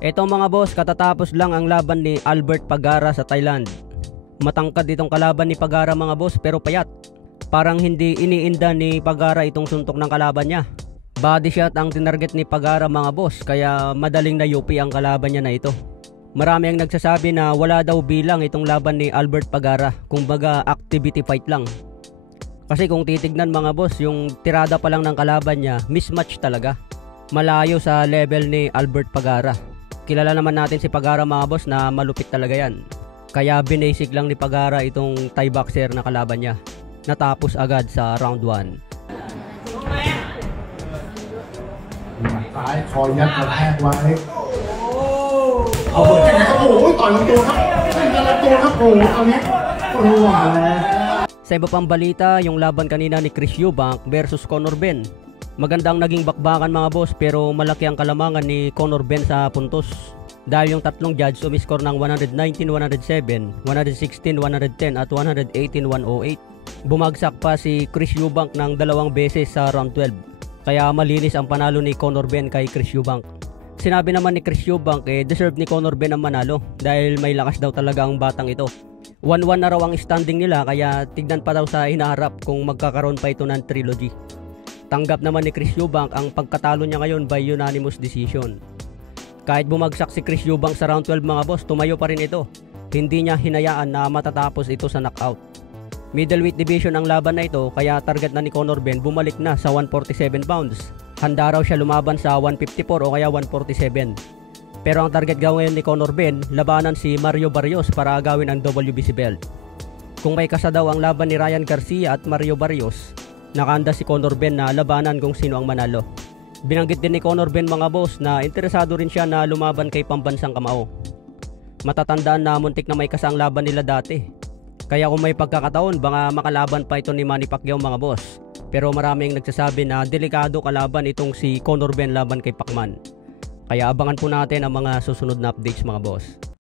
Eto mga boss, katatapos lang ang laban ni Albert Pagara sa Thailand. Matangkad itong kalaban ni Pagara mga boss pero payat. Parang hindi iniinda ni Pagara itong suntok ng kalaban niya. Body shot ang tinarget ni Pagara mga boss, kaya madaling na UP ang kalaban niya na ito. Marami ang nagsasabi na wala daw bilang itong laban ni Albert Pagara, kumbaga activity fight lang. Kasi kung titignan mga boss, yung tirada pa lang ng kalaban niya, mismatch talaga. Malayo sa level ni Albert Pagara. Kilala naman natin si Pagara mga boss na malupit talaga yan. Kaya binasic lang ni Pagara itong Thai boxer na kalaban niya. Natapos agad sa round 1. ซ้ายคอยยัดกระแทกไว้เอาหัวใจครับโอ้โหต่อยลำตัวครับต่อยลำตัวครับโอ้โหตอนนี้ร่วงแล้ว Sa iba pang balita, yung laban kanina ni Chris Eubank versus Conor Benn. Magandang naging bakbakan mga boss pero malaki ang kalamangan ni Conor Benn sa puntos. Dahil yung tatlong judge umiscore ng 119-107, 116-110 at 118-108. Bumagsak pa si Chris Eubank ng 2 beses sa round 12. Kaya malinis ang panalo ni Conor Benn kay Chris Eubank. Sinabi naman ni Chris Eubank deserve ni Conor Benn ang manalo dahil may lakas daw talaga ang batang ito. 1-1 na raw ang standing nila kaya tignan pa daw sa hinaharap kung magkakaroon pa ito ng trilogy. Tanggap naman ni Chris Eubank ang pagkatalo niya ngayon by unanimous decision. Kahit bumagsak si Chris Eubank sa round 12 mga boss, tumayo pa rin ito. Hindi niya hinayaan na matatapos ito sa knockout. Middleweight division ang laban na ito kaya target na ni Conor Benn bumalik na sa 147 pounds. Handa raw siya lumaban sa 154 o kaya 147. Pero ang target gawin ni Conor Benn, labanan si Mario Barrios para gawin ang WBC belt. Kung may kasa daw ang laban ni Ryan Garcia at Mario Barrios, nakahanda si Conor Benn na labanan kung sino ang manalo. Binanggit din ni Conor Benn mga boss na interesado rin siya na lumaban kay pambansang kamao. Matatandaan na muntik na may kasa ang laban nila dati. Kaya kung may pagkakataon, baka makalaban pa ito ni Manny Pacquiao mga boss. Pero maraming nagsasabi na delikado kalaban itong si Conor Benn laban kay Pacman. Kaya abangan po natin ang mga susunod na updates mga boss.